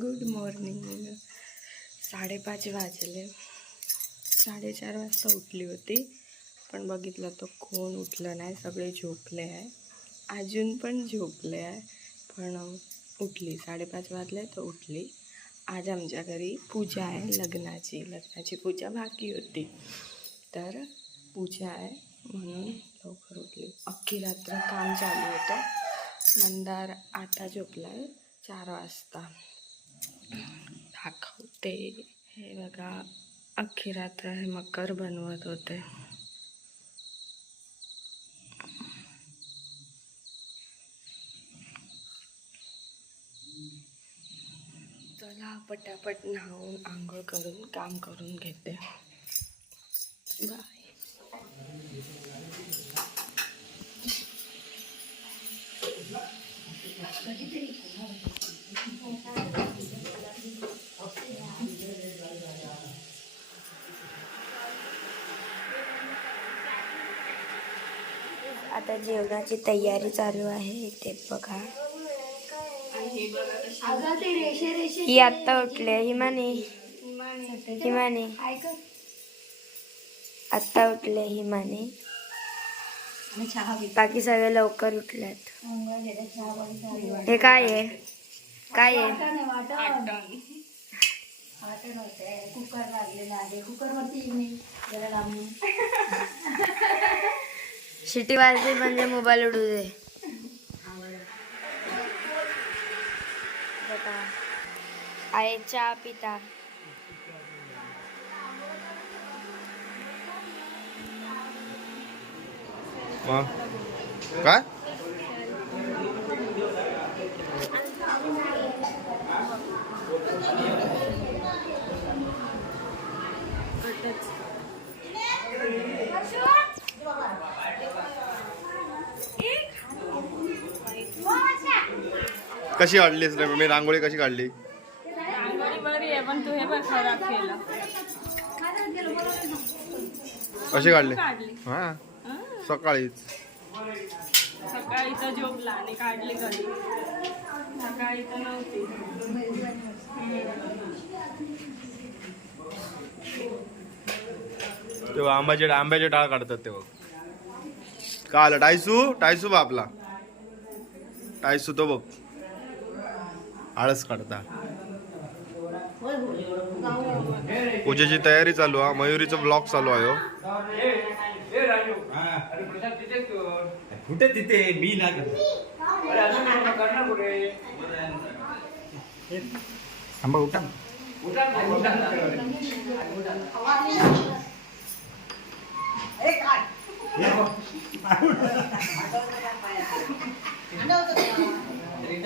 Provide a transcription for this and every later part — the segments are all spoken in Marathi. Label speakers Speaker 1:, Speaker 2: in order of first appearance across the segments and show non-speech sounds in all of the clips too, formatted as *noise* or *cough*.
Speaker 1: गुड मॉर्निंग साडेपाच वाजले. साडेचार वाजता उठली होती पण बघितलं तर कोण उठलं नाही सगळे झोपले आहे. अजून पण झोपले आहे पण उठली. साडेपाच वाजले तर उठली. आज आमच्या घरी पूजा आहे लग्नाची. लग्नाची पूजा बाकी होती. तर पूजा आहे म्हणून लवकर उठली. अख्खी रात्र काम चालू होतं. मंदार आता झोपला आहे चार वाजता. दाखवते. हे बघा अख्खी रात्र हे मकर बनवत होते. चला पटापट नाहून आंघोळ करून काम करून घेते.
Speaker 2: आता जेवणाची तयारी चालू आहे. इथे बघा. ही आत्ता उठले हिमाने. हिमाने. आत्ता उठले हिमाने. बाकी सगळे लवकर उठल्यात हे काय आहे? काय आहे?
Speaker 3: कुकर लागलेला आहे. कुकरवरती मी जरा लांबून. *laughs*
Speaker 2: शिटी वाजली म्हणजे मोबाईल उडू दे. आहे चहा पिता.
Speaker 4: काय? कशी काढलीस रे? मी रांगोळी कशी काढली?
Speaker 1: रांगोळी बरी आहे पण तू हे बघ खराब केलं.
Speaker 4: कशी काढली?
Speaker 1: काढली.
Speaker 4: हा? सकाळीच.
Speaker 1: सकाळी तर झोपला आणि काढली कधी सकाळी तर नव्हती.
Speaker 4: तेव्हा आंब्याचे आंब्याचे टाळ काढतात तेव्हा. का आलं? टायसू टायसू बा आपला. टायसू तो बघ. आळस काढता पूजेची तयारी चालू हा मयुरीचा ब्लॉग चालू आहे हो.
Speaker 5: कुठे तिथे मी ना थांबा उठा
Speaker 3: जेवण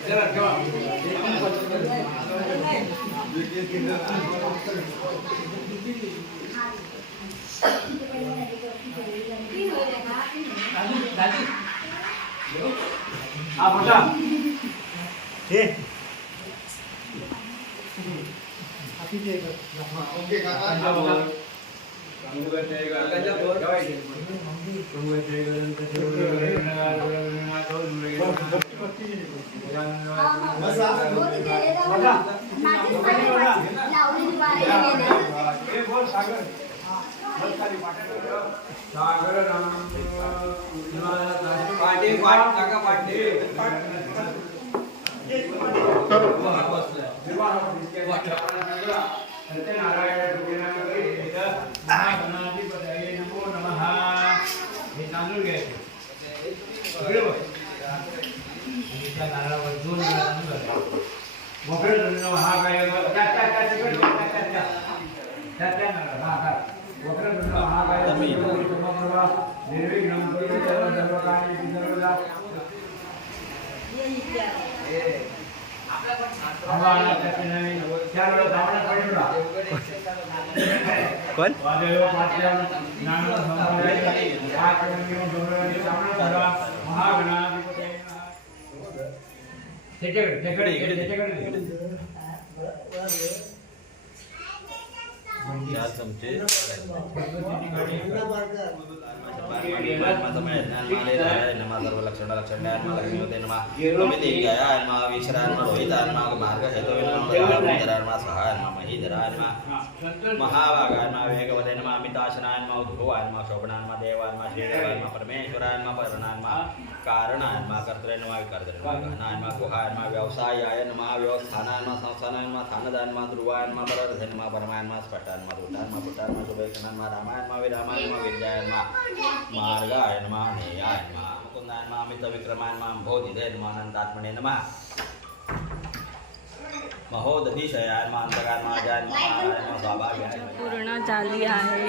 Speaker 3: જરા જવા આ બોટા હે આપી દે ઓકે કાકા ગંગા જઈગા ગંગા જઈગા બસ આ બોટા
Speaker 5: पाटे सत्यनारायण महागणाधिपतये नमो नमः हे तांदूळ घ्यायचे इकडे बघ. आणि त्या नारळावर दोन वेळा तांदूळ घालायचे. मोकळे धरून महाकाय त्या- त्या- त्या तिकडे त्या- त्या- त्या. त्या- त्या हा, हा. धरून सर्व
Speaker 4: कोण
Speaker 5: त्याच्याकडे त्याच्याकडे त्याच्याकडे.
Speaker 6: चार चमचे नमा सर्व लक्षण लक्षण लक्ष्मी होते नमा कमिते गया नमा विश्रान रोहिता नमा मार्ग हेतु नमा सहाय नमा महीधराय नमा महाभागाय नमा वेगवते नमा अमिताशनाय नमा उद्भवाय नमा शोभनाय नमा देवाय नमा श्रीदेवाय नमा परमेश्वराय नमा परणाय नमा कारणाय नमा कर्तृ नमा विकर्तृ नमा घनाय नमा गुहाय नमा व्यवसायाय नमा व्यवस्थानाय नमा संस्थानाय नमा थानदाय नमा ध्रुवाय नमा परर्धे नमा परमाय नमा स्फटाय नमा दुटाय नमा पुटाय नमा शुभेक्षणाय नमा रामाय नमा विरामाय नमा विद्याय नमा मार्गाय नमा नेयाय नमा मुकुंदाय नमा अमित विक्रमाय नमा बोधिदे नमा अनंतात्मने नमः अजाय नमा महाराय नमा स्वाभाग्याय नमा
Speaker 1: पूर्ण झाली आहे